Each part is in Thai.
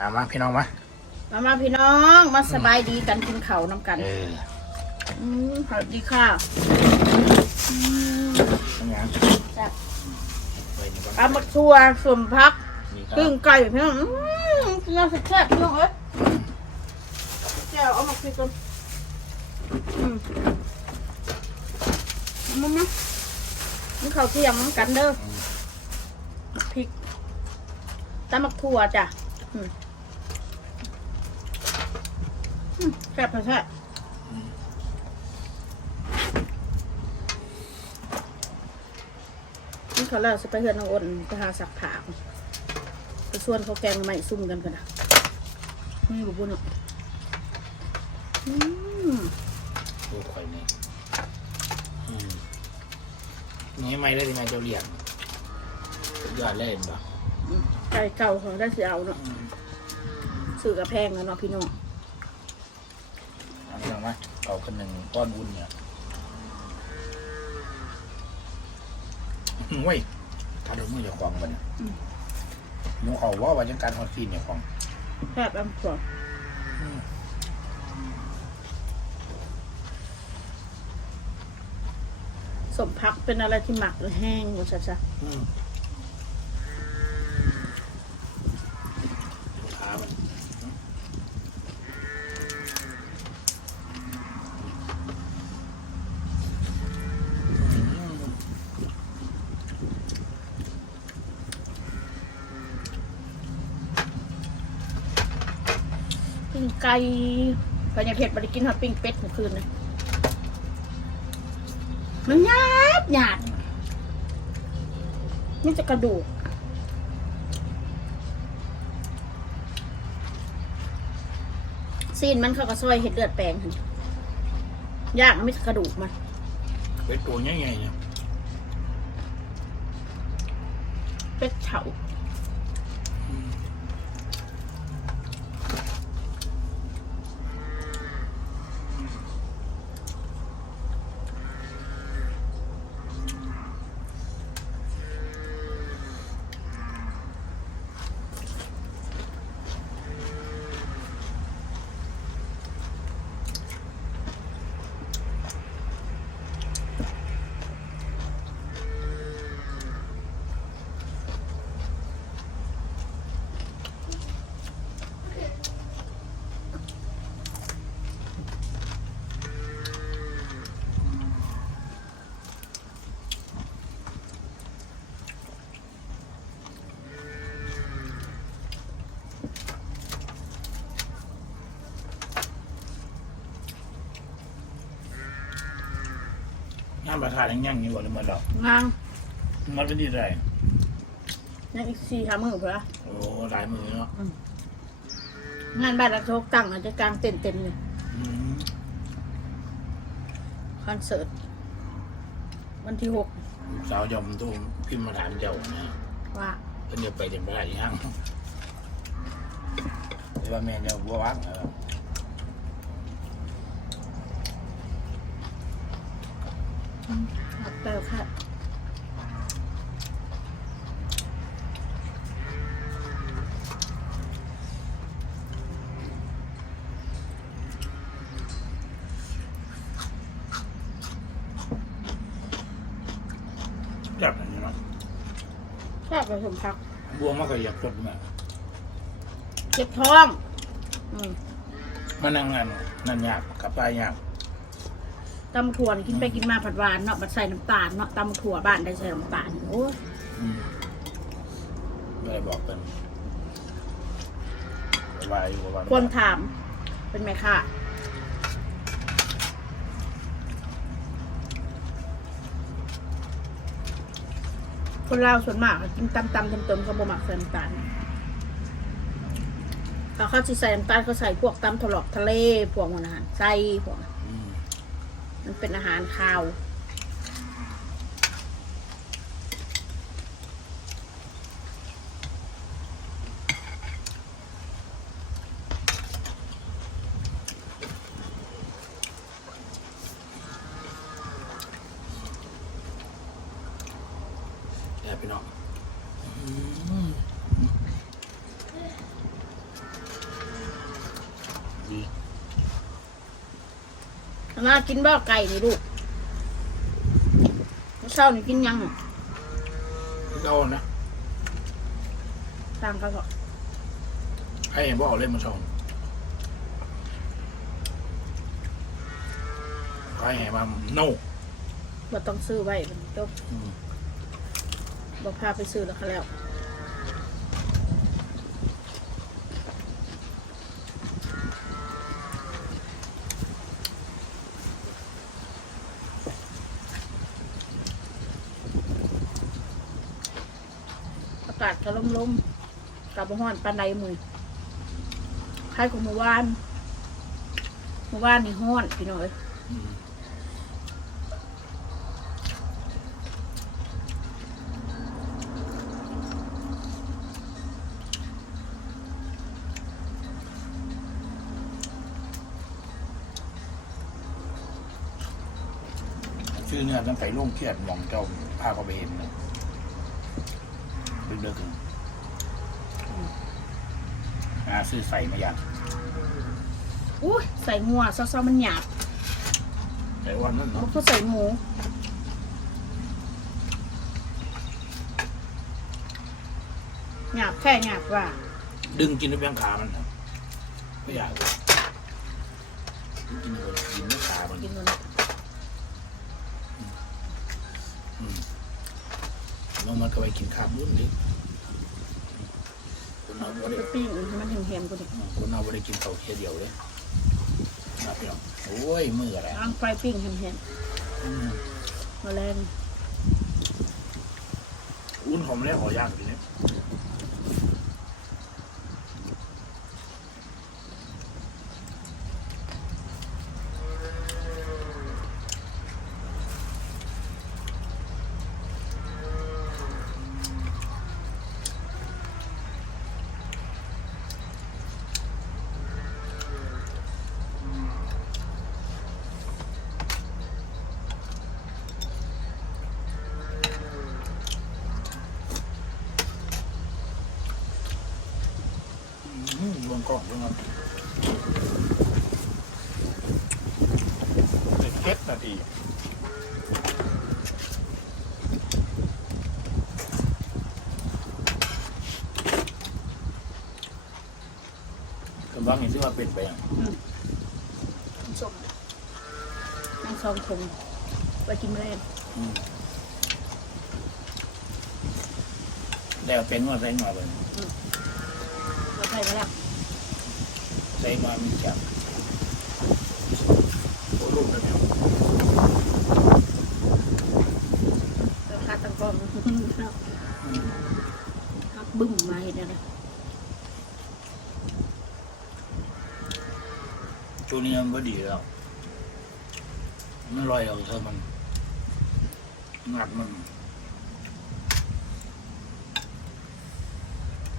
อามาพี่น้องมามามาพี่น้องมาสบายดีกันกินข้าวน้ำกัน เอออืมสวัสดีค่ะอืมทำงานแซ่บไปนี่ก่อนเอามาทัวสมพักนี่ครักึ่งบไก่พี่น้องอืมกินแล้วแซ่บๆพี่น้องเอ้ยแก้วเอามาคุยกันอืมมันนะนี่ข้าวเที่ยงน้ำกันเด้อพริกตำมักถั่วจ้ะอืมอืม แซ่บแซ่บนี่เขาเล่าจะไปเฮือนน้องอ้นไปหาสักผางไปชวนเขาแกงใหม่ซุ่มกันกันนะนี่บุบุญอะอืมดูข่อยนี่อืมนี่ไม่ได้ที่มาเจ้าเลี้ยงสุดยอดเลยเห็นปะไก่เก่าเขาได้เสียเอาเนาะอืมสื่อกระแพงแล้วเนาะพี่น้อง เอาพี่น้องมาเอาคนหนึ่งก้อนวุ้นเนี่ยเว้ยถ้าเรามือจะควางมันเนี่ยหนูเขาว่าว่าจังการฮอตฟีนเนี่ยควางแซ่บอันกว่าสมพักเป็นอะไรที่หมักและแห้งหมดจ้ะอืมขามันอืม ปิ้ง ไก่พญาเผ็ดบริกินฮอตปิ้งเป็ดเมื่อคืนนะมันหยาบหยาบนี่จะกระดูกซีนมันเขาก็ซอยเห็ดเลือดแปลงหั่นย่างมันไม่ใช่กระดูกมันเป็นตัวใหญ่ๆเนี่ยเป็ดเฉา งานประธานยังยังอยู่บ่หรือมันหรอกงางมันเป็นที่ไรยังอีกสี่ขามือเพื่อโอ้หลายมือเนาะงานบ้านรักโชคตั้งอาจจะกลางเต็นท์เต็มเลยอืมคอนเสิร์ตวันที่หกสาวยอมตู้พิมพ์มาถามเจ้านะว่าเพิ่นจะไปจังบ่ได้ยังแต่ว่าแม่เนี่ยบ่ว่างเออ ชอบผสมพักบัวมันก็อยากสดมาเจ็บท้อง อืมมานั่งงานนั่นยากกลับไปยากตำถั่วนี่กินไปกินมาผัดหวานเนาะบัดใส่น้ำตาลเนาะตำถั่วบ้านได้ใส่น้ำตาลโอ้ยอืมไม่ได้บอกเป็นวายอยู่วันคนถาม เป็นไหมค่ะ คนลาวส่วนมากกินตำตำเติมๆเขาบ่หมักใส่น้ำตาลแต่เขาสิใส่น้ำตาลเขาใส่พวกตำถลอกทะเลพวกมันอาหารไส้พวกนั้นอืมมันเป็นอาหารคาว พี่น้องอืมดีมากินบ้าไก่นี่ลูกมื้อเช้านี่กินยังอะเก้านะตามเขาก็ให้เห็นบอกเล่นมาชมให้เห็นมาโน่บ่ต้องซื้อไว้มันจบ อืมบ่พาไปซื้อแล้วเขาแล้วอากาศก็ลมๆกับบ่ฮ้อนปานใดมือคล้ายกับเมื่อวานเมื่อวานนี่ฮ้อนพี่น้อย ชื่อเนี่ยตั้งแต่ร่วงเครียดหมองเจ้าพาเขาไปเห็นนะเลิกๆอ่าซื้อใส่มาอย่างอุ้ยใส่งัวซอสๆมันหยาบแต่วันนั้นมันเนาะก็ใส่หมูหยาบแค่หยาบว่า ดึงกินด้วยแบงขามันนะไม่อยากกินเลยกินด้วยขามันกินมัน แล้วมันก็ไปกินข้าวรุ่นนี้คนเอาบ่ได้ก็ปิ้งให้มันแห้งๆกว่านี้คนเอาบ่ได้กินข้าวเคียเดียวเลยนะพี่น้องโอ้ยมืออะไรล้างไฟปิ้งแห้งอืมๆแมาแรง อุ้นหอมแล้วหอยากทีนี้อืมรวม ก่อนด้วยครับสิบเจ็ดนาทีกำลังเห็นที่ว่าเป็นไปอย่างส้มน้ำซองทงไปกินแรงอืมแล้วเป็นว่าใส่หน่อยเลย เราใส่มาแล้ว ใส่มามีจับโอ้ลูกนะเนี่ยเราคาตังกล้องฮักบึ้มมาเห็นอะไรช่วงนี้มันก็ดีแล้วมันลอยออกเธอะมันงัดมัน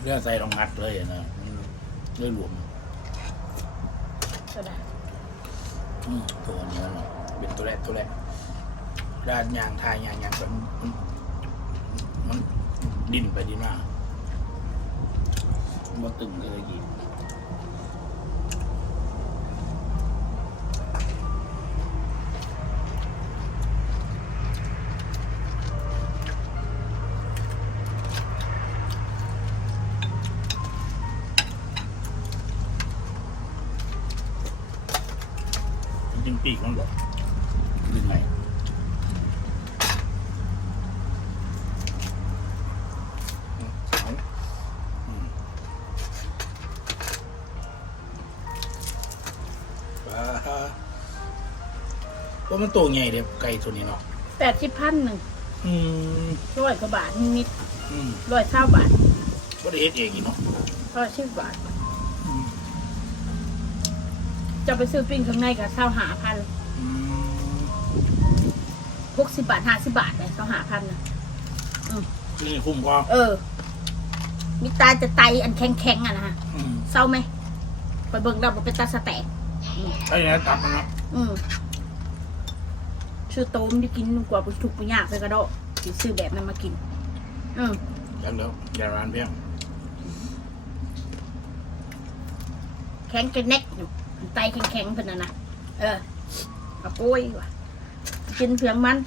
เลือดใส่ลองงัดเลยอะนะมันเลยหลวม ก็ได้อืมตัวนี้เนาะเป็นตัวแรกตัวแรกด้านยางทายยางยางแบบมันมันดิ้นไปดิ้นมามันตึงเลยกิน นกินปีกมันบอกดึงไงอืมเอาอืมว้าว่ามันตัวใหญ่เดียวไก่ตัวนี้เนาะแปดสิบพันหนึ่งอืมร้อยกว่าบาทนิดอืมๆร้อยเท่าบาท ว่าได้เฮ็ดเองอีกเนาะ ร้อยสิบบาท อืม จะไปซื้อปิ้งข้างในกับเท่าหาพันอืมหกสิบบาทห้าสิบบาทเลยเท่าหาพันนะนี่คุ้มกว่าเออมีตาจะไตอันแข็งๆอะนะฮะอืมเศร้าไหมไปเบิ่งเราบอกเป็นตาสแตกไอ้เนี่ยตับมันเนาะอืมชื่อโต้มที่กินกว่าไปถูกไปยากไปกระโดดสิซื้อแบบนั้นมากิน อืมแล้วแล้วอย่าร้านเพียงแข็งกระเน็กอยู่ ไตแข็งๆเป็นน่ะนะเออเอากล้วยว่ะกินเพียงมัน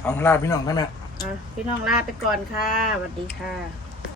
เอาลาพี่น้องได้ไหม อะพี่น้องลาไปก่อนค่ะสวัสดีค่ะ